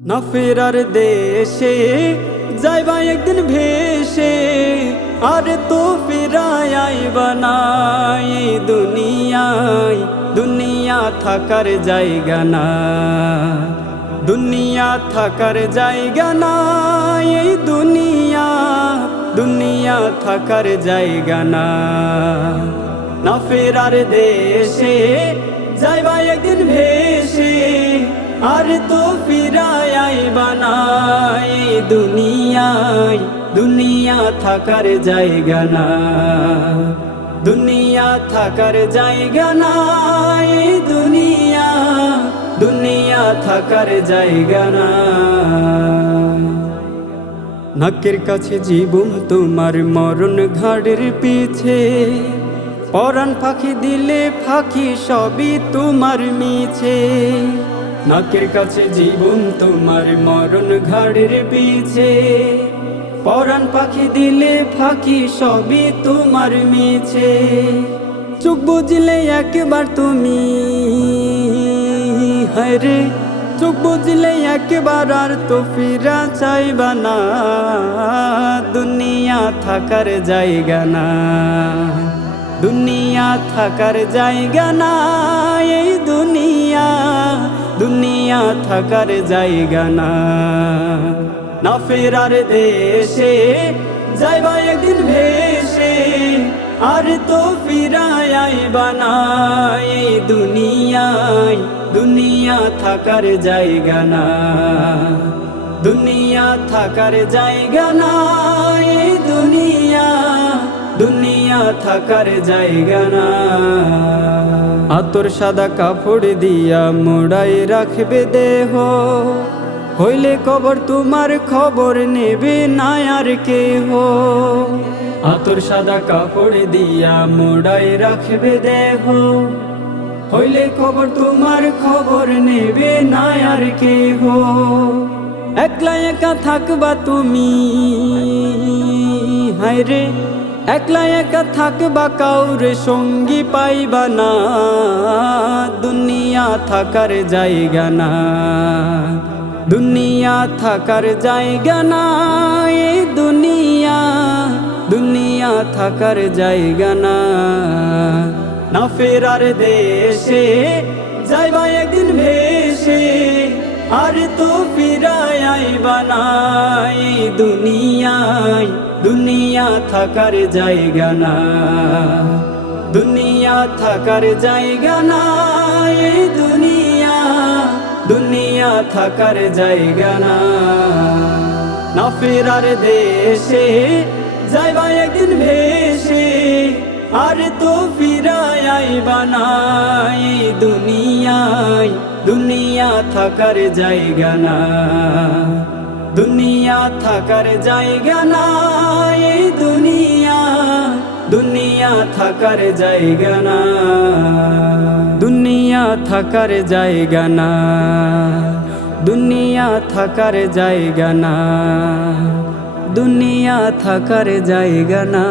না ফেরার দেশে, যাইবা একদিন ভেসে, আর তো ফেরায় আইবা না এই দুনিয়ায় দুনিয়া থাকার জায়গা না, দুনিয়া থাকার জায়গা না। এই দুনিয়া দুনিয়া থাকার জায়গা না। না ফেরার দেশে, যাইবা একদিন ভেসে আর তো ফিরায় না দুনিয়ায় দুনিয়া থাকার জায়গা না। দুনিয়া থাকার জায়গা নাই। দুনিয়া দুনিয়া থাকার জায়গা না। নাকের কাছে জীবন তোমার মরণ ঘাড়ের পিছে। পরাণ পাখি দিলে ফাঁকি সবই তোমার মিছে। নাকের কাছে জীবন তোমার মরণ ঘাড়ের পিছে। পরাণ পাখি দিলে ফাঁকি সবই তোমার মিছে। চোখ বুঝলে একবার তুমি, হায় রে। চোখ বুঝলে একবার আর তো ফিরা চাইবা না। দুনিয়া থাকার জায়গা না। দুনিয়া থাকার জায়গা না, এই দুনিয়া। দুনিয়া থাকার জায়গা না। না ফেরার দেশে যাইবা একদিন ভেসে, আর তো ফিরায় আইবা না এই দুনিয়ায় দুনিয়া থাকার জায়গা না। দুনিয়া থাকার জায়গা না দুনিয়া থাকার জায়গা না। আতর সাদা কাপড় দিয়া মোড়াই রাখবে দেহ। হইলে কবর তোমার খবর নেবে না আর কেহ। আতর সাদা কাপড় দিয়া মোড়াই রাখবে দেহ। হইলে খবর তোমার খবর নেবে না আর কেহ। একলা একা থাকবা তুমি। হায় রে একলা একা থাকবা কাউরে সঙ্গী পাইবা না। দুনিয়া থাকার জায়গা না। দুনিয়া থাকার জায়গা না। এই দুনিয়া দুনিয়া থাকার জায়গা না। না ফেরার দেশে যাইবা ফিরায় আইবা না দুনিয়ায়, দুনিয়া থাকার জায়গা না দুনিয়া থাকার জায়গা না দুনিয়া দুনিয়া থাকার জায়গা না না ফেরার দেশে যাইবা একদিন ভেসে, আর তো ফিরায় আইবা না দুনিয়ায় দুনিয়া থাকার জায়গা না। দুনিয়া থাকার জায়গা না এই দুনিয়া। দুনিয়া থাকার জায়গা না। দুনিয়া থাকার জায়গা না। দুনিয়া থাকার জায়গা না। দুনিয়া থাকার জায়গা না।